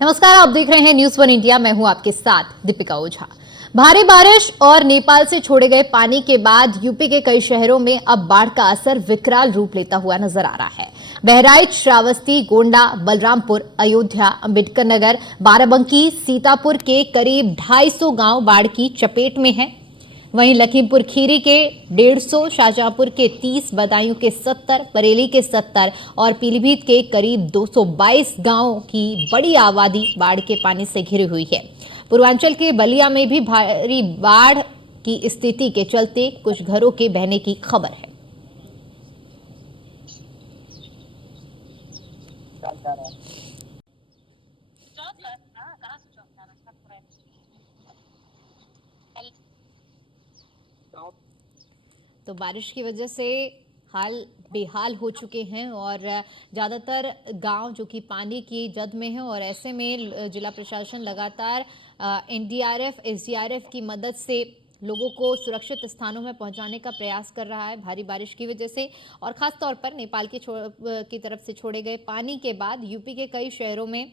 नमस्कार, आप देख रहे हैं न्यूज वन इंडिया। मैं हूं आपके साथ दीपिका ओझा। भारी बारिश और नेपाल से छोड़े गए पानी के बाद यूपी के कई शहरों में अब बाढ़ का असर विकराल रूप लेता हुआ नजर आ रहा है। बहराइच, श्रावस्ती, गोंडा, बलरामपुर, अयोध्या, अंबेडकर नगर, बाराबंकी, सीतापुर के करीब 250 गांव बाढ़ की चपेट में हैं। वहीं लखीमपुर खीरी के 150, शाहजहांपुर के 30, बदायूं के 70, बरेली के 70 और पीलीभीत के करीब 222 गांवों की बड़ी आबादी बाढ़ के पानी से घिरी हुई है। पूर्वांचल के बलिया में भी भारी बाढ़ की स्थिति के चलते कुछ घरों के बहने की खबर है। तो बारिश की वजह से हाल बेहाल हो चुके हैं और ज़्यादातर गांव जो कि पानी की जद में है और ऐसे में जिला प्रशासन लगातार एनडीआरएफ, एसडीआरएफ की मदद से लोगों को सुरक्षित स्थानों में पहुंचाने का प्रयास कर रहा है। भारी बारिश की वजह से और ख़ास तौर पर नेपाल की तरफ से छोड़े गए पानी के बाद यूपी के कई शहरों में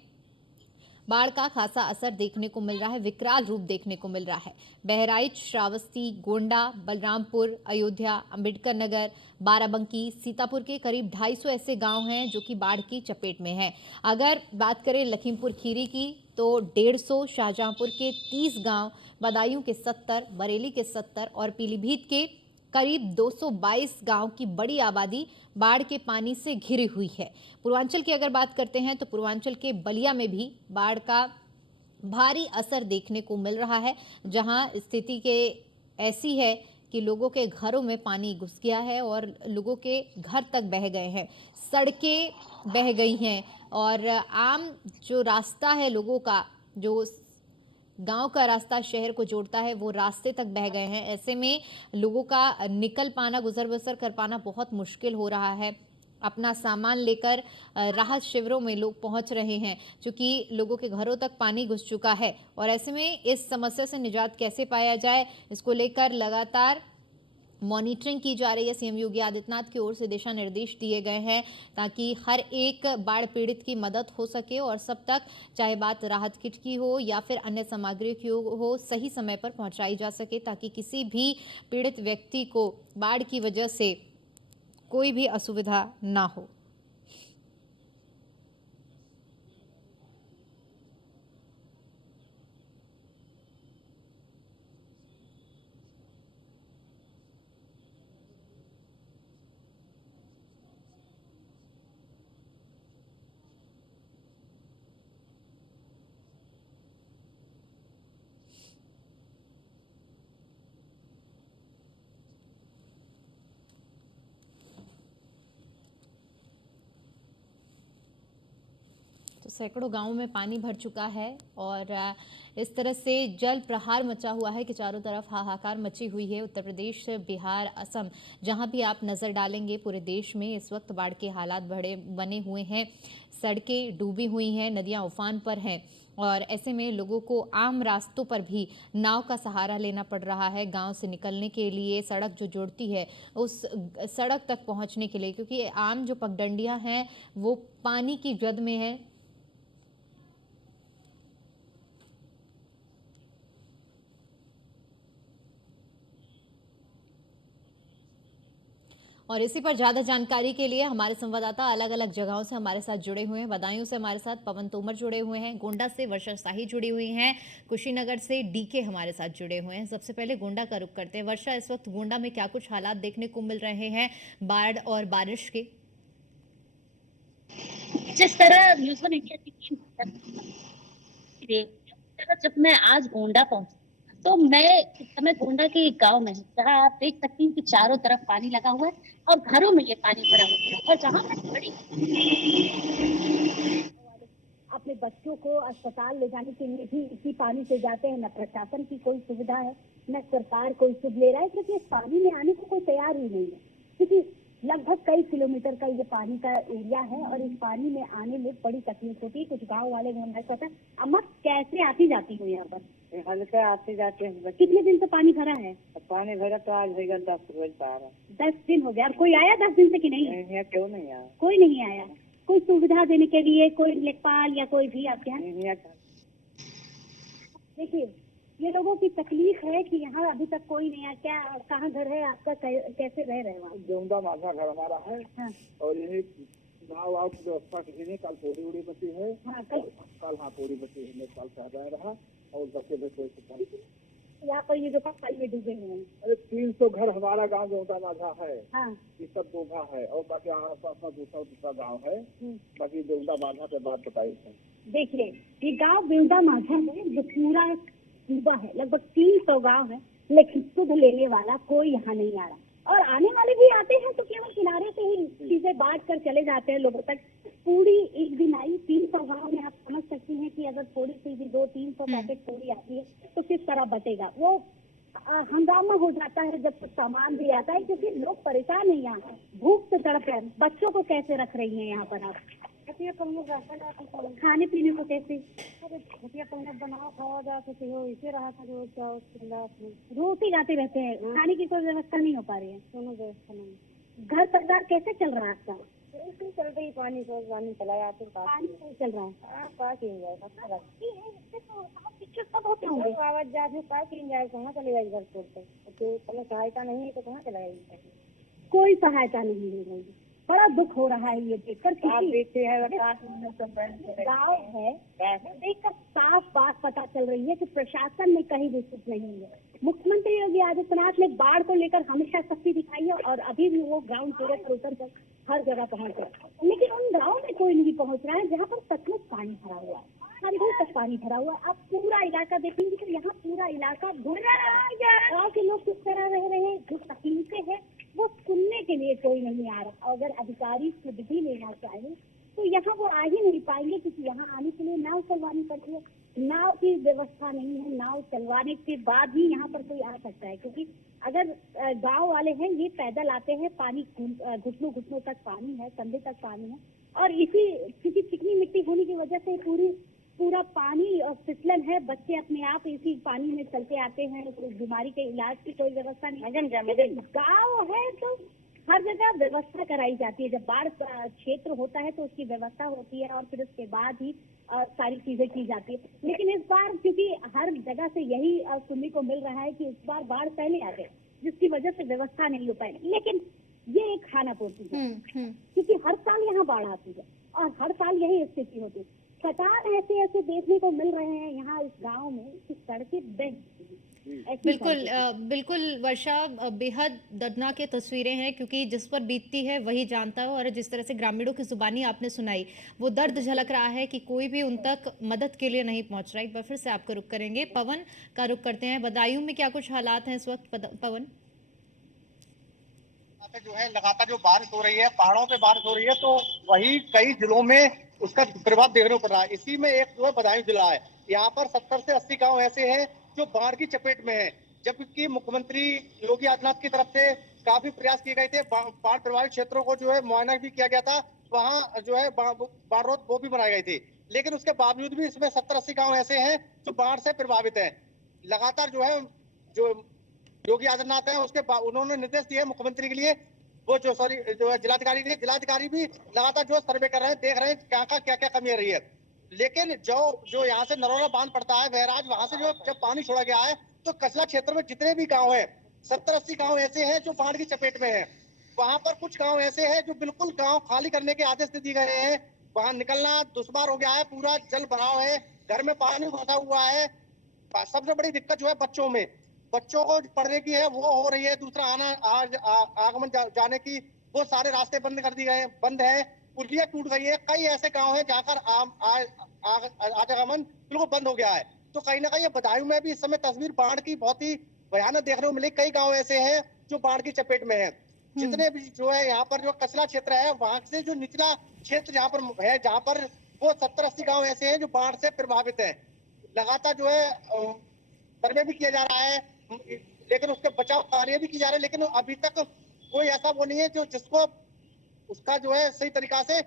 बाढ़ का खासा असर देखने को मिल रहा है, विकराल रूप देखने को मिल रहा है। बहराइच, श्रावस्ती, गोंडा, बलरामपुर, अयोध्या, अंबेडकर नगर, बाराबंकी, सीतापुर के करीब 250 ऐसे गांव हैं जो कि बाढ़ की चपेट में हैं। अगर बात करें लखीमपुर खीरी की तो 150, शाहजहांपुर के 30 गांव, बदायूं के 70, बरेली के 70 और पीलीभीत के करीब 222 गांव की बड़ी आबादी बाढ़ के पानी से घिरी हुई है। पूर्वांचल की अगर बात करते हैं तो पूर्वांचल के बलिया में भी बाढ़ का भारी असर देखने को मिल रहा है, जहां स्थिति के ऐसी है कि लोगों के घरों में पानी घुस गया है और लोगों के घर तक बह गए हैं, सड़कें बह गई हैं और आम जो रास्ता है लोगों का, जो गांव का रास्ता शहर को जोड़ता है, वो रास्ते तक बह गए हैं। ऐसे में लोगों का निकल पाना, गुजर बसर कर पाना बहुत मुश्किल हो रहा है। अपना सामान लेकर राहत शिविरों में लोग पहुंच रहे हैं, क्योंकि लोगों के घरों तक पानी घुस चुका है और ऐसे में इस समस्या से निजात कैसे पाया जाए, इसको लेकर लगातार मॉनिटरिंग की जा रही है। सीएम योगी आदित्यनाथ की ओर से दिशा निर्देश दिए गए हैं ताकि हर एक बाढ़ पीड़ित की मदद हो सके और सब तक, चाहे बात राहत किट की हो या फिर अन्य सामग्री की हो, सही समय पर पहुंचाई जा सके ताकि किसी भी पीड़ित व्यक्ति को बाढ़ की वजह से कोई भी असुविधा ना हो। तो सैकड़ों गांवों में पानी भर चुका है और इस तरह से जल प्रहार मचा हुआ है कि चारों तरफ हाहाकार मची हुई है। उत्तर प्रदेश, बिहार, असम, जहां भी आप नजर डालेंगे पूरे देश में इस वक्त बाढ़ के हालात बने हुए हैं। सड़कें डूबी हुई हैं, नदियां उफान पर हैं और ऐसे में लोगों को आम रास्तों पर भी नाव का सहारा लेना पड़ रहा है गांव से निकलने के लिए। सड़क जो जोड़ती है उस सड़क तक पहुंचने के लिए, क्योंकि आम जो पगडंडियां हैं वो पानी की जद में है। और इसी पर ज्यादा जानकारी के लिए हमारे संवाददाता अलग अलग जगहों से हमारे साथ जुड़े हुए हैं। बदायूं से हमारे साथ पवन तोमर जुड़े हुए हैं, गोंडा से वर्षा शाही जुड़ी हुई हैं, कुशीनगर से डीके हमारे साथ जुड़े हुए हैं। सबसे पहले गोंडा का रुख करते हैं। वर्षा, इस वक्त गोंडा में क्या कुछ हालात देखने को मिल रहे हैं बाढ़ और बारिश के? जिस तरह न्यूज़ वन इंडिया की टीम जब मैं आज गोंडा पहुंची तो मैं इस समय गोंडा के एक गांव में हूं, जहां आप देख सकती हैं कि चारों तरफ पानी लगा हुआ है और घरों में ये पानी भरा हुआ है और जहां मैं खड़ी अपने बच्चों को अस्पताल ले जाने के लिए भी इसी पानी से जाते हैं। न प्रशासन की कोई सुविधा है, न सरकार कोई सुध ले रहा है, क्योंकि इस पानी में आने को कोई तैयार ही नहीं है। क्योंकि लगभग कई किलोमीटर का ये पानी का एरिया है और इस पानी में आने में बड़ी तकलीफ होती है। कुछ गांव वाले भी हमारे साथ हैं। अम्मा, कैसे आती जाती हो यहाँ पर? हल्का आते जाते हैं। कितने दिन से पानी भरा है? पानी भरा तो आज होगा 10 रोज 12। 10 दिन हो गया। और कोई आया 10 दिन से कि नहीं? यहाँ क्यों नहीं आया? कोई नहीं आया। कोई सुविधा देने के लिए कोई लेखपाल या कोई भी आपके यहाँ? नहीं आता। देखिए, ये लोगों की तकलीफ है कि यहाँ अभी तक कोई नहीं आया। क्या कहाँ घर है आपका, कैसे रह रहे हो आप? जोंदा माझा घर हमारा है। हाँ और यही गाँव वाव की व्यवस्था किसी ने कल पूरी उड़ी बची है। हाँ, कल हाँ पूरी बची है, कल से रहा और बच्चे भी कोई सुधार। यहाँ पर ये जो पानी में डूबे हुए हैं। अरे 300 घर हमारा गांव जोंदा माझा है। हाँ ये सब दोघा है और बाकी आस पास में दूसरा गांव है। हम्म। बाकी जोंदा माझा पे बात बताई है। देखिए, ये गांव बेउदा माझा है जो पूरा डूबा है। लगभग 300 गांव है, लेकिन सुध लेने वाला कोई यहाँ नहीं आ रहा। और आने वाले भी आते हैं तो केवल किनारे से ही चीजें बांट कर चले जाते हैं लोगों तक। पूरी एक दिन आई 300 गांव में, आप समझ सकती हैं कि अगर थोड़ी सी भी 200-300 पैकेट पूरी आती है तो किस तरह बटेगा। वो हंगामा हो जाता है जब कुछ सामान भी आता है, क्योंकि लोग परेशान हैं यहाँ, भूख से तड़प रहे हैं। बच्चों को कैसे रख रही हैं यहाँ पर आप? खाने पीने को कैसे? बनाओ खावा जा सके हो, इसे रहा था जो रोटी गाते रहते हैं, खाने की कोई व्यवस्था नहीं हो पा रही है। दोनों व्यवस्था नहीं घर परिवार कैसे चल रहा है आपका? ऐसे चल रही, पानी चलाया तो पानी नहीं चल रहा है। सब होते होंगे। आवाज जाए कहाँ चलेगा घर छोड़कर? तो पहले सहायता नहीं है तो कहाँ चलाएगा? कोई सहायता नहीं मिल रही। बड़ा दुख हो रहा है ये देखकर। आप देखते हैं गाँव है, देखकर साफ बात पता चल रही है कि प्रशासन में कहीं भी कुछ नहीं है। मुख्यमंत्री योगी आदित्यनाथ ने बाढ़ को लेकर हमेशा शक्ति दिखाई है और अभी भी वो ग्राउंड जीरो पर उतर कर हर जगह पहुंच रहे, लेकिन उन गाँव में कोई नहीं पहुंच रहा है जहाँ पर सचमुच पानी भरा हुआ है। हर घर तक पानी भरा हुआ है। आप पूरा इलाका देखेंगे तो यहाँ पूरा इलाका गाँव के लोग किस तरह रह रहे हैं, जो तकलीफें हैं वो सुनने के लिए कोई नहीं आ रहा। अगर अधिकारी खुद भी लेना चाहे तो यहाँ वो आ ही नहीं पाएंगे, क्योंकि यहाँ आने के लिए नाव चलवानी पड़ती है। नाव की व्यवस्था नहीं है। नाव चलवाने के बाद ही यहाँ पर कोई आ सकता है, क्योंकि अगर गांव वाले हैं ये पैदल आते हैं, पानी घुटनों घुटनों तक पानी है, कंधे तक पानी है। और इसी क्योंकि चिकनी मिट्टी होने की वजह से पूरा पानी और फिसलन है। बच्चे अपने आप इसी पानी में चलते आते हैं। बीमारी के इलाज की कोई व्यवस्था नहीं। गाँव है तो हर जगह व्यवस्था कराई जाती है। जब बाढ़ क्षेत्र होता है तो उसकी व्यवस्था होती है और फिर उसके बाद ही सारी चीजें की जाती है। लेकिन इस बार क्योंकि हर जगह से यही सुनने को मिल रहा है कि इस बार बाढ़ पहले आ गए, जिसकी वजह से व्यवस्था नहीं हो पाई। लेकिन ये एक खानापूर्ति है, क्योंकि हर साल यहाँ बाढ़ आती है और हर साल यही स्थिति होती है। कतार ऐसे देखने को मिल रहे हैं यहाँ इस गांव में कि सड़कें बंद। बिल्कुल वर्षा, बेहद दर्दनाक ये तस्वीरें हैं, क्योंकि जिस पर बीतती है वही जानता है। और जिस तरह से ग्रामीणों की जुबानी आपने सुनाई, वो दर्द झलक रहा है कि कोई भी उन तक मदद के लिए नहीं पहुंच रहा। एक बार फिर से आपका रुख करेंगे, पवन का रुख करते हैं। बदायूं में क्या कुछ हालात हैं इस वक्त, पवन? जो है लगातार जो बारिश हो रही है, पहाड़ों पे बारिश हो रही है, तो वही कई जिलों में उसका प्रभाव देखने को पड़ रहा है। इसी में एक जो है बदायूं जिला है। यहाँ पर 70 से 80 गांव ऐसे हैं जो बाढ़ की चपेट में है, जबकि मुख्यमंत्री योगी आदित्यनाथ की तरफ से काफी प्रयास किए गए थे। बाढ़ प्रभावित क्षेत्रों को जो है मुआयना भी किया गया था, वहाँ जो है बाढ़ रोध वो भी बनाए गए थे। लेकिन उसके बावजूद भी इसमें 70-80 गाँव ऐसे हैं जो बाढ़ से प्रभावित है। लगातार जो है जो योगी आदित्यनाथ है उसके उन्होंने निर्देश दिए मुख्यमंत्री के लिए, वो जो है जिलाधिकारी भी लगातार जो सर्वे कर रहे हैं, देख रहे हैं क्या क्या कमी आ रही है। लेकिन जो यहाँ से नरोला बांध पड़ता है बहराज, वहां से जो जब पानी छोड़ा गया है तो कचला क्षेत्र में जितने भी गांव हैं, 70-80 गांव ऐसे हैं जो बाढ़ की चपेट में हैं। वहां पर कुछ गांव ऐसे हैं जो बिल्कुल गांव खाली करने के आदेश दे दिए गए हैं। वहां निकलना दुश्वार हो गया है, पूरा जल भराव है, घर में पानी घुसा हुआ है। सबसे बड़ी दिक्कत जो है बच्चों को पढ़ने की है वो हो रही है। दूसरा आगमन जाने की वो सारे रास्ते बंद कर दिए गए, बंद है। पुलिया टूट गई है। कई ऐसे गांव हैं जहाँ पर आवागमन बिल्कुल बंद हो गया है। तो कहीं ना कहीं बदायूं में भी इस समय तस्वीर बाढ़ की बहुत ही भयानक देखने को मिली। कई गांव ऐसे हैं जो बाढ़ की चपेट में है। जितने भी जो है यहाँ पर जो कचला क्षेत्र है, वहां से जो निचला क्षेत्र जहाँ पर है, जहाँ पर वो 70-80 गाँव ऐसे हैं जो बाढ़ से प्रभावित है। लगातार जो है सर्वे भी किया जा रहा है, लेकिन उसके बचाव कार्य भी किए जा रहे हैं। लेकिन अभी तक कोई ऐसा वो नहीं है जो जिसको उसका जो है सही तरीका से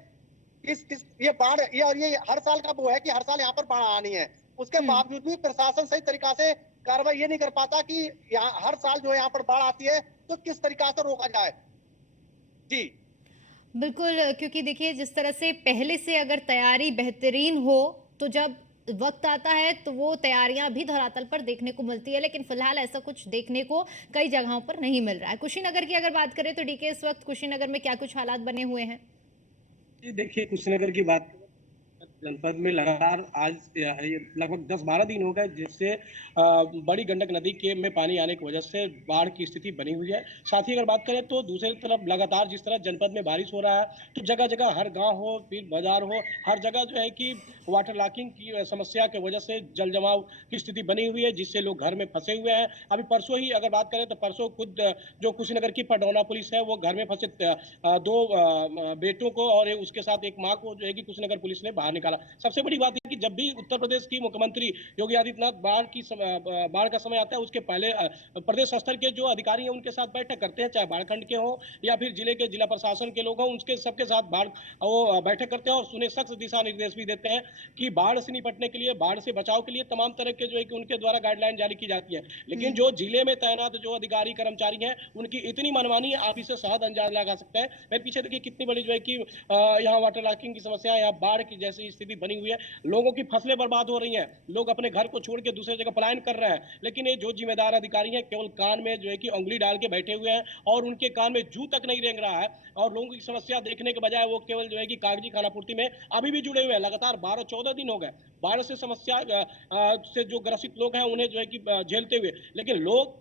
ये बाढ़ ये हर साल का वो है कि हर साल यहाँ पर बाढ़ आनी है। उसके बावजूद भी प्रशासन सही तरीका से कार्रवाई ये नहीं कर पाता कि यहाँ हर साल जो है यहाँ पर बाढ़ आती है तो किस तरीका से रोका जाए। जी बिल्कुल, क्योंकि देखिए जिस तरह से पहले से अगर तैयारी बेहतरीन हो, तो जब वक़्त आता है तो वो तैयारियाँ भी धरातल पर देखने को मिलती है, लेकिन फ़िलहाल ऐसा कुछ देखने को कई जगहों पर नहीं मिल रहा है। कुशीनगर की अगर बात करें तो डीके इस वक़्त कुशीनगर में क्या कुछ हालात बने हुए हैं? जी, देखिए कुशीनगर की बात जनपद में लगातार आज ये लगभग 10-12 दिन हो गए जिससे बड़ी गंडक नदी के में पानी आने की वजह से बाढ़ की स्थिति बनी हुई है। साथ ही अगर बात करें तो दूसरी तरफ लगातार जिस तरह जनपद में बारिश हो रहा है, तो जगह-जगह हर गांव हो, फिर बाजार हो, हर जगह जो है कि वाटर लॉकिंग की समस्या की वजह से जल जमाव की स्थिति बनी हुई है, जिससे लोग घर में फंसे हुए हैं। अभी परसों ही अगर बात करें तो परसों खुद जो कुशीनगर की पडरौना पुलिस है, वो घर में फंसे 2 बेटों को और उसके साथ एक माँ को जो है कि कुशीनगर पुलिस ने बाहर निकाला। सबसे बड़ी बात है कि जब भी उत्तर प्रदेश की मुख्यमंत्री योगी आदित्यनाथ बाढ़ का समय आता है, उसके पहले प्रदेश स्तर के जो अधिकारी हैं उनके साथ बैठक करते हैं, चाहे बाढ़ के हों या फिर जिला प्रशासन के लोग हों, उनके सबके साथ वो बैठक करते हैं और उन्हें सख्त दिशा निर्देश भी देते हैं कि बाढ़ से निपटने के लिए, बाढ़ से बचाव के लिए तमाम तरह के जो है कि उनके द्वारा गाइडलाइन जारी की जाती है। लेकिन जो जिले में तैनात जो अधिकारी कर्मचारी हैं, उनकी इतनी मनमानी है, आप इसे सहज अंदाज लगा सकते हैं। मेरे पीछे देखिए कितनी बड़ी जो है कि यहाँ वाटर लॉकिंग की समस्या, यहाँ बाढ़ की जैसी स्थिति बनी हुई है। लोगों की फसलें बर्बाद हो रही हैं, लोग अपने घर को छोड़ के दूसरे जगह पलायन कर रहे हैं, लेकिन ये जो जिम्मेदार अधिकारी हैं केवल कान में जो है कि उंगली डाल के बैठे हुए हैं और उनके कान में जू तक नहीं रेंग रहा है और लोगों की समस्या देखने के बजाय वो केवल जो है कि कागजी खानापूर्ति में अभी भी जुड़े हुए हैं। लगातार 12-14 दिन हो गए बाढ़ से समस्या से जो ग्रसित लोग हैं उन्हें जो है कि झेलते हुए, लेकिन लोग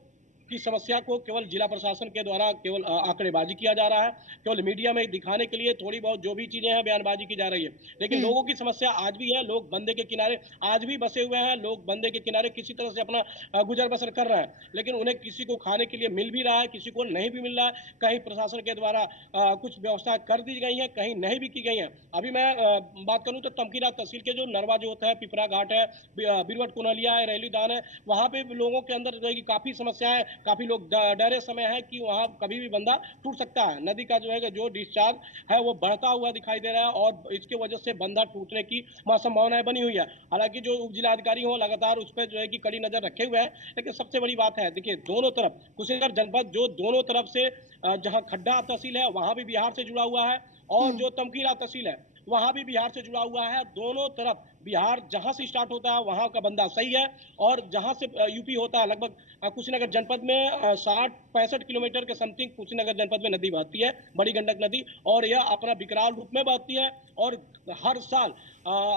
की समस्या को केवल जिला प्रशासन के द्वारा केवल आंकड़ेबाजी किया जा रहा है, केवल मीडिया में दिखाने के लिए थोड़ी बहुत जो भी चीजें हैं बयानबाजी की जा रही है, लेकिन लोगों की समस्या आज भी है। लोग बंदे के किनारे आज भी बसे हुए हैं, लोग बंदे के किनारे किसी तरह से अपना गुजर बसर कर रहे हैं, लेकिन उन्हें किसी को खाने के लिए मिल भी रहा है, किसी को नहीं भी मिल रहा है। कहीं प्रशासन के द्वारा कुछ व्यवस्था कर दी गई है, कहीं नहीं भी की गई है। अभी मैं बात करूं तो तमकीरा तहसील के जो नरवा जोत है, पिपरा घाट है, बिरवट कुनलिया है, रैलीदान है, वहां पे लोगों के अंदर जो है कि काफी समस्या है। काफी लोग डरे समय है कि वहां कभी भी बंदा टूट सकता है। नदी का जो है जो डिस्चार्ज है वो बढ़ता हुआ दिखाई दे रहा है और इसके वजह से बंदा टूटने की संभावनाएं बनी हुई है। हालांकि जो उप जिलाधिकारी हो लगातार उस पर जो है कि कड़ी नजर रखे हुए हैं, लेकिन सबसे बड़ी बात है देखिए दोनों तरफ कुशीनगर जनपद जो दोनों तरफ से जहां खड्डा तहसील है वहां भी बिहार से जुड़ा हुआ है और जो तमकीरा तहसील है वहां भी बिहार से जुड़ा हुआ है। दोनों तरफ बिहार जहां से स्टार्ट होता है वहां का बंदा सही है और जहां से यूपी होता है लगभग कुशीनगर जनपद में 60-65 किलोमीटर के समथिंग कुशीनगर जनपद में नदी बहती है, बड़ी गंडक नदी, और यह अपना विकराल रूप में बहती है और हर साल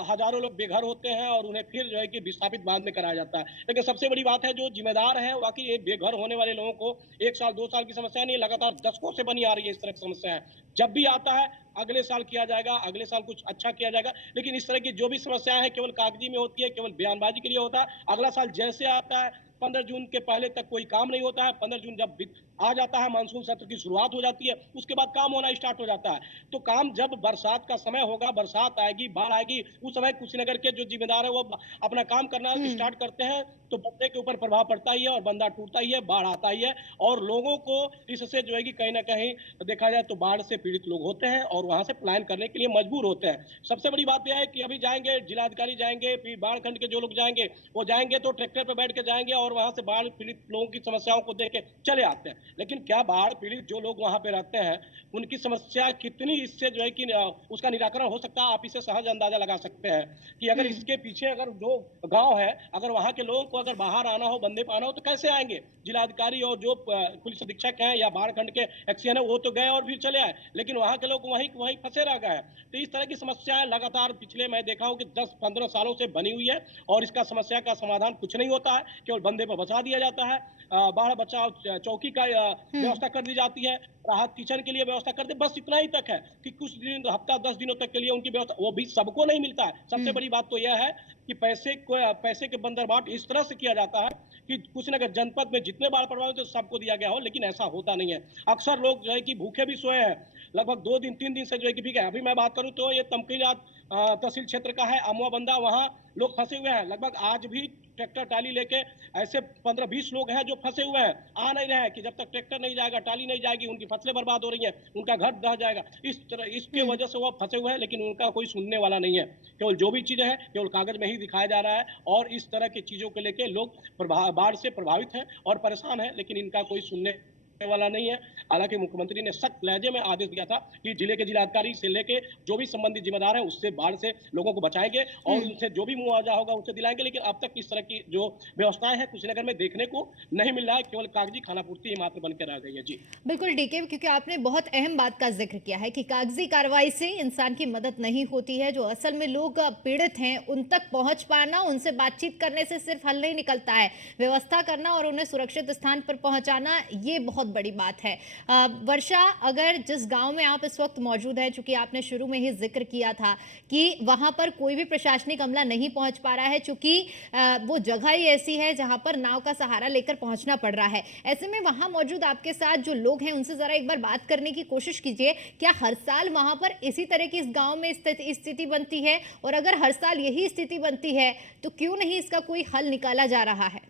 हजारों लोग बेघर होते हैं और उन्हें फिर जो है कि विस्थापित बाद में कराया जाता है। लेकिन सबसे बड़ी बात है जो जिम्मेदार है वाकई ये बेघर होने वाले लोगों को 1 साल 2 साल की समस्या नहीं, लगातार दशकों से बनी आ रही है इस तरह की समस्या है। जब भी आता है अगले साल किया जाएगा, अगले साल कुछ अच्छा किया जाएगा, लेकिन इस तरह की जो भी समस्याएं हैं केवल कागजी में होती है, केवल बयानबाजी के लिए होता है। अगला साल जैसे आता है 15 जून के पहले तक कोई काम नहीं होता है। 15 जून जब आ जाता है मानसून सत्र की शुरुआत हो जाती है, उसके बाद काम होना स्टार्ट हो जाता है। तो काम जब बरसात का समय होगा, बरसात आएगी, बाढ़ आएगी, उस समय कुशीनगर के जो जिम्मेदार है वो अपना काम करना स्टार्ट करते हैं तो बंदे के ऊपर प्रभाव पड़ता ही है और बंदा टूटता ही है, बाढ़ आता ही है और लोगों को इससे जो है कि कहीं ना कहीं देखा जाए तो बाढ़ से पीड़ित लोग होते हैं और वहां से पलायन करने के लिए मजबूर होते हैं। सबसे बड़ी बात यह है कि अभी जाएंगे जिलाधिकारी जाएंगे, फिर बाढ़ खंड के जो लोग जाएंगे वो जाएंगे तो ट्रैक्टर पर बैठ के जाएंगे और वहां से बाढ़ पीड़ित लोगों की समस्याओं को देख के चले आते हैं। लेकिन क्या बाढ़ पीड़ित जो लोग वहां पे रहते हैं उनकी समस्या कितनी इससे जो है कि उसका निराकरण हो सकता है, आप इसे सहज अंदाजा लगा सकते हैं कि अगर इसके पीछे अगर जो गांव है अगर वहां के लोगों को अगर बाहर आना हो, बंदे पे आना हो तो कैसे आएंगे। जिलाधिकारी और जो पुलिस अधीक्षक हैं या बाढ़ खंड के एक्सीएन है वो तो गए और फिर चले आए, लेकिन वहां के लोग वहीं फंसे रह गए। तो इस तरह की समस्याएं लगातार पिछले मैं देखा हूं कि 10-15 सालों से बनी हुई है और इसका समस्या का समाधान कुछ नहीं होता है, केवल बंदे पर बचा दिया जाता है। बाढ़ बचाव चौकी का व्यवस्था कर दी जाती है, राहत किचन के लिए व्यवस्था कर दे, बस इतना ही तक है कि कुछ दिन हफ्ता 10 दिनों तक के लिए उनकी व्यवस्था, वो भी सबको नहीं मिलता है। सबसे बड़ी बात तो यह है कि पैसे के बंदरबाट इस तरह से किया जाता है कि कुशीनगर जनपद में जितने बाढ़ प्रभावित है सबको दिया गया हो, लेकिन ऐसा होता नहीं है। अक्सर लोग जो है कि भूखे भी सोए हैं, लगभग 2 दिन 3 दिन से जो है कि भीगे। अभी मैं बात करूं तो ये तमकीरा तहसील क्षेत्र का है अमुआ बंदा, वहां लोग फंसे हुए हैं। लगभग आज भी ट्रैक्टर टाली लेके ऐसे 15-20 लोग हैं जो फंसे हुए हैं, आ नहीं रहे हैं कि जब तक ट्रैक्टर नहीं जाएगा, टाली नहीं जाएगी, उनकी फसलें बर्बाद हो रही हैं, उनका घर दह जाएगा। इस तरह इसके वजह से वो फंसे हुए हैं, लेकिन उनका कोई सुनने वाला नहीं है। केवल जो भी चीजें हैं केवल कागज में ही दिखाया जा रहा है और इस तरह की चीजों को लेके लोग बाढ़ से प्रभावित हैं और परेशान हैं, लेकिन इनका कोई सुनने वाला नहीं है। हालांकि मुख्यमंत्री ने सख्त लहजे में आदेश दिया था कि जिले के जिलाधिकारी से लेके जो भी संबंधित जिम्मेदार है उससे बाढ़ से लोगों को बचाएंगे और उनसे जो भी मुआवजा होगा उनसे दिलाएंगे। लेकिन अब तक इस तरह की जो व्यवस्थाएं हैं कुशीनगर में देखने को नहीं मिल रहा है, केवल कागजी खानापूर्ति ही मात्र बनकर रह गई है। जी बिल्कुल डीके, क्योंकि आपने बहुत अहम बात का जिक्र किया है कि कागजी कार्रवाई से इंसान की मदद नहीं होती है। जो असल में लोग पीड़ित हैं उन तक पहुंच पाना, उनसे बातचीत करने से सिर्फ हल नहीं निकलता है, व्यवस्था करना और उन्हें सुरक्षित स्थान पर पहुंचाना ये बहुत बड़ी बात है। वर्षा, अगर जिस गांव में आप इस वक्त मौजूद हैं, चूंकि आपने शुरू में ही जिक्र किया था कि वहां पर कोई भी प्रशासनिक अमला नहीं पहुंच पा रहा है, चूंकि वो जगह ही ऐसी है जहां पर नाव का सहारा लेकर पहुंचना पड़ रहा है, ऐसे में वहां मौजूद आपके साथ जो लोग हैं उनसे जरा एक बार बात करने की कोशिश कीजिए। क्या हर साल वहां पर इसी तरह की इस गांव में स्थिति बनती है? और अगर हर साल यही स्थिति बनती है तो क्यों नहीं इसका कोई हल निकाला जा रहा है?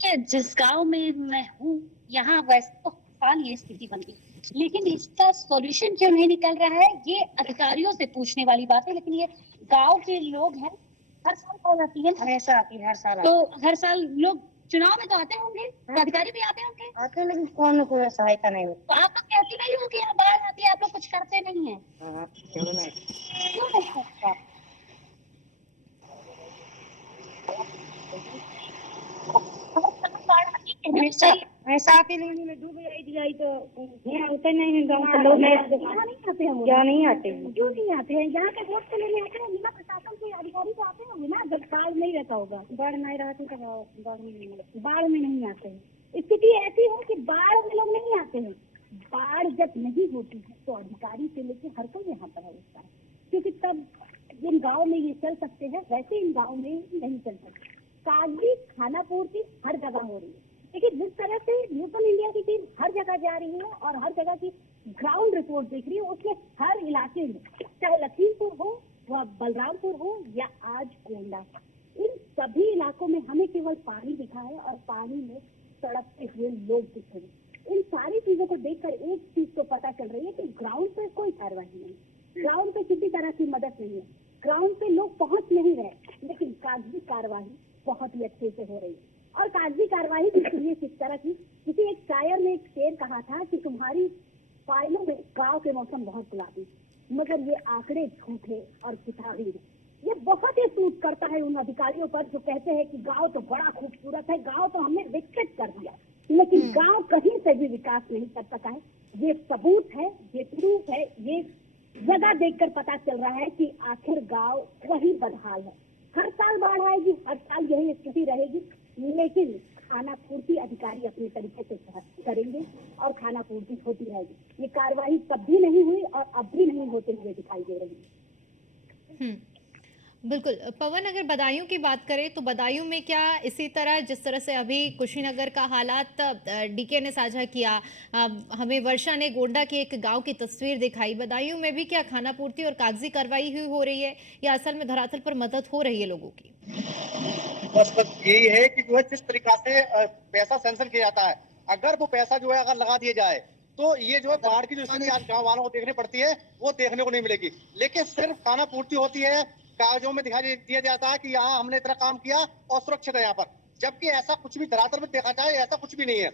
जिस गांव में मैं हूँ यहाँ वैसे तो साल ये स्थिति बनती है, लेकिन इसका सॉल्यूशन क्यों नहीं निकल रहा है ये अधिकारियों से पूछने वाली बात है। लेकिन ये गांव के लोग हैं, हर साल हो जाती है, हमेशा आती है, हर साल तो हर साल लोग चुनाव में तो आते होंगे, तो अधिकारी भी आते होंगे, आते हैं, लेकिन कोई सहायता नहीं होती। तो आप लोग कहते नहीं हो कि यहाँ बाढ़ आती है, आप लोग कुछ करते नहीं है, क्यों नहीं? क्यों नहीं करते? ऐसा आती नहीं, मैं डूब गई तो यहाँ आते नहीं है, गाँव के लोग यहाँ नहीं आते हैं, क्या नहीं आते हैं? क्यों नहीं आते हैं? यहाँ के वोट के लेने आते हैं, जिला प्रशासन के अधिकारी तो आते होंगे ना, जब काल नहीं रहता होगा। बाढ़ नहीं रहती तो बाढ़ में बाढ़ में नहीं आते हैं। स्थिति ऐसी है कि बाढ़ में लोग नहीं आते हैं। बाढ़ जब नहीं होती है तो अधिकारी से लेकर हर कोई यहाँ पर होता है, क्योंकि तब जिन गाँव में ये चल सकते हैं वैसे इन गाँव में नहीं चल सकते। कागजी खाना पूर्ति हर जगह हो रही है, लेकिन जिस तरह से न्यूटन इंडिया की टीम हर जगह जा रही है और हर जगह की ग्राउंड रिपोर्ट देख रही है, उसमें हर इलाके में, चाहे लखीमपुर हो व बलरामपुर हो या आज गोंडा, इन सभी इलाकों में हमें केवल पानी दिखा है और पानी में सड़कते हुए लोग दिख रहे हैं। इन सारी चीजों को देखकर एक चीज तो पता चल रही है कि ग्राउंड पे कोई कार्रवाई नहीं, ग्राउंड पे किसी तरह की मदद नहीं है, ग्राउंड पे लोग पहुंच नहीं रहे, लेकिन कागजी कार्रवाई बहुत ही अच्छे से हो रही है। और कागजी कार्रवाई भी सुनिए किस तरह की, किसी एक शायर ने एक शेर कहा था कि तुम्हारी फाइलों में गांव के मौसम बहुत गुलाबी, मगर ये आंकड़े झूठे और किताबी हैं। ये बहुत ही सूट करता है उन अधिकारियों पर जो कहते हैं कि गांव तो बड़ा खूबसूरत है, गांव तो हमने विकसित कर दिया, लेकिन गांव कहीं से भी विकास नहीं कर सका है। ये सबूत है, ये प्रूफ है, ये जगह देखकर पता चल रहा है कि आखिर गांव वही बदहाल है। हर साल बाढ़ आएगी, हर साल यही स्थिति रहेगी, लेकिन खाना पूर्ति अधिकारी अपने तरीके से करेंगे और खाना पूर्ति होती रहेगी। ये कार्रवाई तब भी नहीं हुई और अब भी नहीं होते हुए दिखाई दे रही है। बिल्कुल। पवन, अगर बदायूं की बात करें तो बदायूं में क्या इसी तरह जिस तरह से अभी कुशीनगर का हालात डीके ने साझा किया, हमें वर्षा ने गोंडा के एक गांव की तस्वीर दिखाई, बदायूं में भी क्या खाना पूर्ति और कागजी कार्रवाई ही हो रही है या असल में धरातल पर मदद हो रही है लोगों की? बस यही है कि जो है जिस तरीका से पैसा सैंक्शन किया जाता है, अगर वो पैसा जो है अगर लगा दिया जाए तो ये जो है बाढ़ की जो स्थिति आज गाँव वालों को देखने पड़ती है वो देखने को नहीं मिलेगी। लेकिन सिर्फ खाना पूर्ति होती है, कागजों में दिखाई दिया जाता है कि यहाँ हमने इतना काम किया और सुरक्षित है यहाँ पर, जबकि ऐसा कुछ भी धरातल में देखा जाए ऐसा कुछ भी नहीं है।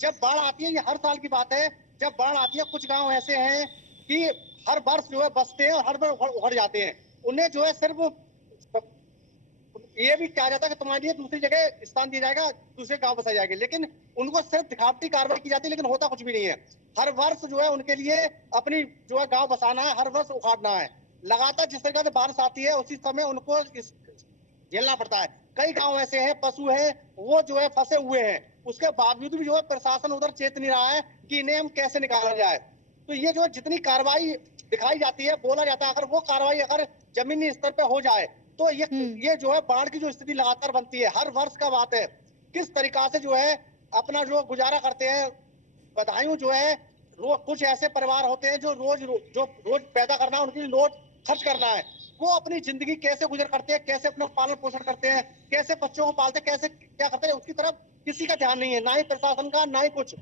जब बाढ़ आती है, ये हर साल की बात है, जब बाढ़ आती है कुछ गांव ऐसे हैं कि हर वर्ष जो है बसते हैं और हर बार उखड़ जाते हैं। उन्हें जो है सिर्फ ये भी कहा जाता है कि तुम्हारे लिए दूसरी जगह स्थान दिया जाएगा, दूसरे गांव बसाए जाएंगे, लेकिन उनको सिर्फ दिखावटी कार्रवाई की जाती है, लेकिन होता कुछ भी नहीं है। हर वर्ष जो है उनके लिए अपनी जो है गाँव बसाना है, हर वर्ष उखाड़ना है। लगातार जिस तरह से बारिश आती है उसी समय उनको झेलना पड़ता है। कई गांव ऐसे हैं, पशु हैं, वो जो है फंसे हुए हैं, उसके बावजूद भी जो है प्रशासन उधर चेत नहीं रहा है कि इन्हें हम कैसे निकाला जाए। तो ये जो है जितनी कार्रवाई दिखाई जाती है, बोला जाता है, अगर वो कार्रवाई अगर जमीनी स्तर पे हो जाए तो ये जो है बाढ़ की जो स्थिति लगातार बनती है, हर वर्ष का बात है। किस तरीका से जो है अपना जो गुजारा करते हैं बदायूं जो है, कुछ ऐसे परिवार होते हैं जो रोज पैदा करना है, उनके लिए रोज खर्च करना है, वो अपनी जिंदगी कैसे गुजर करते हैं, कैसे अपना पालन पोषण करते हैं, कैसे बच्चों को पालते हैं, कैसे क्या करते हैं, उसकी तरफ किसी का ध्यान नहीं है, ना ही प्रशासन का, ना ही कुछ।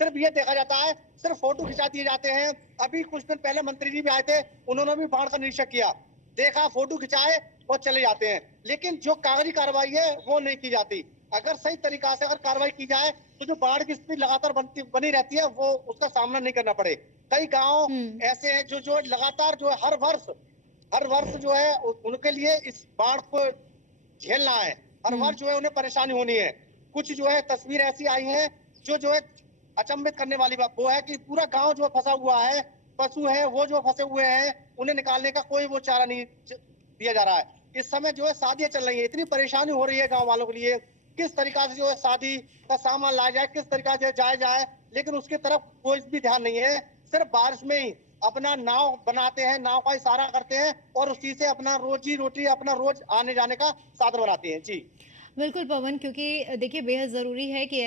सिर्फ ये देखा जाता है, सिर्फ फोटो खिंचा दिए जाते हैं। अभी कुछ दिन पहले मंत्री जी भी आए थे, उन्होंने भी बाढ़ का निरीक्षण किया, देखा, फोटो खिंचाए और चले जाते हैं, लेकिन जो कागजी कार्रवाई है वो नहीं की जाती। अगर सही तरीका से अगर कार्रवाई की जाए तो जो बाढ़ की स्थिति लगातार बनी रहती है वो उसका सामना नहीं करना पड़े। कई गांव ऐसे हैं जो लगातार जो है हर वर्ष जो है उनके लिए इस बाढ़ को झेलना है, हर वर्ष जो है उन्हें परेशानी होनी है। कुछ जो है तस्वीर ऐसी आई है जो है अचंभित करने वाली बात वो है कि पूरा गांव जो फंसा हुआ है, पशु है वो जो फंसे हुए हैं, उन्हें निकालने का कोई वो चारा नहीं दिया जा रहा है। इस समय जो है शादियां चल रही है, इतनी परेशानी हो रही है गांव वालों के लिए, किस तरीका से जो है शादी का सामान लाया जाए, किस तरीका से जाया जाए, लेकिन उसकी तरफ कोई भी ध्यान नहीं है। सिर्फ बारिश में ही अपना नाव बनाते हैं, नाव का इशारा करते हैं और उसी से अपना रोजी रोटी, अपना रोज आने जाने का साधन बनाते हैं। जी बिल्कुल पवन, क्योंकि देखिए बेहद ज़रूरी है कि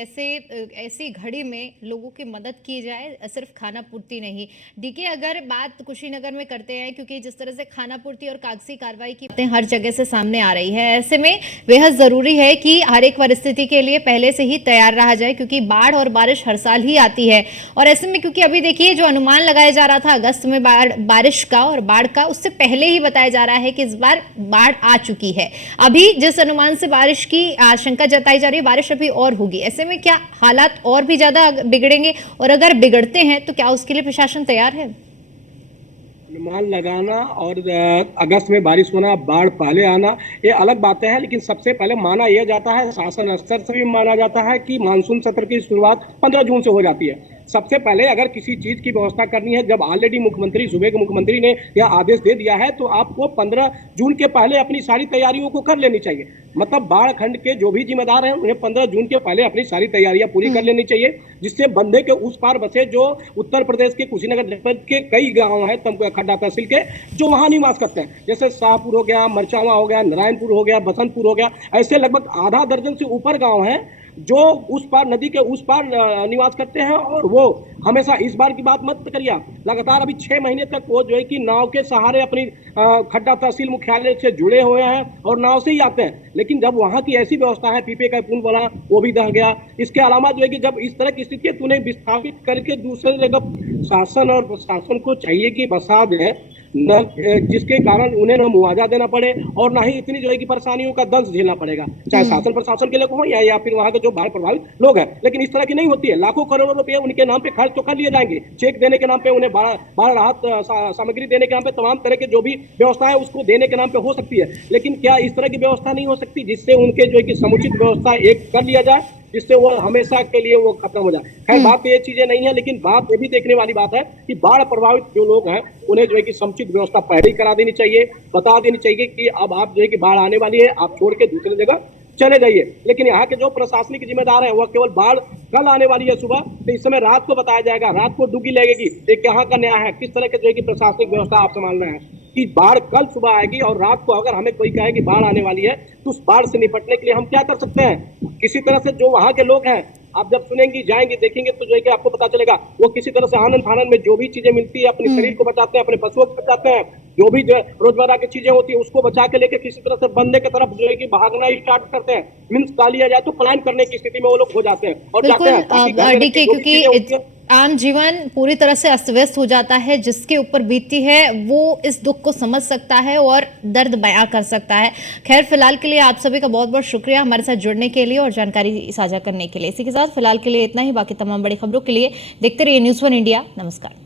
ऐसी घड़ी में लोगों की मदद की जाए, सिर्फ खाना पूर्ति नहीं। डीके, अगर बात कुशीनगर में करते हैं, क्योंकि जिस तरह से खाना पूर्ति और कागजी कार्रवाई की बातें हर जगह से सामने आ रही है, ऐसे में बेहद ज़रूरी है कि हर एक परिस्थिति के लिए पहले से ही तैयार रहा जाए, क्योंकि बाढ़ और बारिश हर साल ही आती है। और ऐसे में क्योंकि अभी देखिए जो अनुमान लगाया जा रहा था अगस्त में बारिश का और बाढ़ का, उससे पहले ही बताया जा रहा है कि इस बार बाढ़ आ चुकी है। अभी जिस अनुमान से बारिश की आशंका जताई जा रही है, बारिश अभी और होगी। ऐसे में क्या हालात और भी ज्यादा बिगड़ेंगे, और अगर बिगड़ते हैं तो क्या उसके लिए प्रशासन तैयार है? अनुमान लगाना और अगस्त में बारिश होना, बाढ़ पहले आना, ये अलग बातें हैं। लेकिन सबसे पहले माना यह जाता है, शासन स्तर से भी माना जाता है कि मानसून सत्र की शुरुआत 15 जून से हो जाती है। सबसे पहले अगर किसी चीज की व्यवस्था करनी है, जब ऑलरेडी मुख्यमंत्री, सूबे के मुख्यमंत्री ने यह आदेश दे दिया है, तो आपको 15 जून के पहले अपनी सारी तैयारियों को कर लेनी चाहिए। मतलब बाढ़ खंड के जो भी जिम्मेदार हैं उन्हें 15 जून के पहले अपनी सारी तैयारियां पूरी कर लेनी चाहिए, जिससे बंदे के उस पार बसे जो उत्तर प्रदेश के कुशीनगर जनपद के कई गांव हैं खड्डा तहसील के, जो वहां निवास करते हैं, जैसे शाहपुर हो गया, मरचावा हो गया, नारायणपुर हो गया, बसंतपुर हो गया, ऐसे लगभग आधा दर्जन से ऊपर गाँव हैं जो उस पार, नदी के उस पार निवास करते हैं। और वो हमेशा, इस बार की बात मत करिए, लगातार अभी 6 महीने तक वो जो है कि नाव के सहारे अपनी खड्डा तहसील मुख्यालय से जुड़े हुए हैं और नाव से ही आते हैं। लेकिन जब वहां की ऐसी व्यवस्था है, पीपे का पुल बना वो भी दह गया। इसके अलावा जो है कि जब इस तरह की स्थिति है तो उन्हें विस्थापित करके दूसरे जगह शासन और प्रशासन को चाहिए कि बसा दें, जिसके कारण उन्हें न मुआवजा देना पड़े और ना ही इतनी जो है कि परेशानियों का दंश झेलना पड़ेगा, चाहे शासन प्रशासन के लोग हो या फिर वहां के जो बाढ़ प्रभावित लोग हैं। लेकिन इस तरह की नहीं होती है। लाखों करोड़ों रुपए उनके नाम पे खर्च तो कर लिए जाएंगे, चेक देने के नाम पे, उन्हें बाढ़ राहत सामग्री देने के नाम पे, तमाम तरह के जो भी व्यवस्था है उसको देने के नाम पे हो सकती है। लेकिन क्या इस तरह की व्यवस्था नहीं हो सकती जिससे उनके जो है कि समुचित व्यवस्था एक कर लिया जाए, जिससे वो हमेशा के लिए वो खत्म हो जाए? खैर, बात ये चीजें नहीं है, लेकिन बात ये भी देखने वाली बात है कि बाढ़ प्रभावित जो लोग हैं उन्हें जो है कि समुचित व्यवस्था पहले ही करा देनी चाहिए, बता देनी चाहिए कि अब आप जो है कि बाढ़ आने वाली है, आप छोड़ के दूसरी जगह चले जाइए। लेकिन यहाँ के जो प्रशासनिक जिम्मेदार है वह केवल बाढ़ कल आने वाली है सुबह, तो इस समय रात को बताया जाएगा, रात को डुबकी लगेगी। ये कहाँ का न्याय है? किस तरह के जो है कि प्रशासनिक व्यवस्था आप संभाल रहे हैं कि बाढ़ कल सुबह आएगी और रात को अगर हमें कोई कहे कि बाढ़ आने वाली है, तो उस बाढ़ से निपटने के लिए हम क्या कर सकते हैं? किसी तरह से जो वहां के लोग हैं, आप जब सुनेंगी, जाएंगे, देखेंगे तो जो है कि आपको पता चलेगा, वो किसी तरह से आनंद फानंद में जो भी चीजें मिलती है अपने शरीर को बचाते हैं, अपने पशुओं को बचाते हैं, जो भी रोजमर्रा की चीजें होती है उसको बचा के लेके किसी तरह से बंदे की तरफ जो है कि भागना स्टार्ट करते हैं। मीन्स का लिया जाए तो पलायन करने की स्थिति में वो लोग हो जाते हैं और जाते हैं, क्योंकि आम जीवन पूरी तरह से अस्त व्यस्त हो जाता है। जिसके ऊपर बीतती है वो इस दुख को समझ सकता है और दर्द बयां कर सकता है। खैर, फिलहाल के लिए आप सभी का बहुत बहुत शुक्रिया हमारे साथ जुड़ने के लिए और जानकारी साझा करने के लिए। इसी के साथ फिलहाल के लिए इतना ही। बाकी तमाम बड़ी खबरों के लिए देखते रहिए न्यूज़ 1 इंडिया। नमस्कार।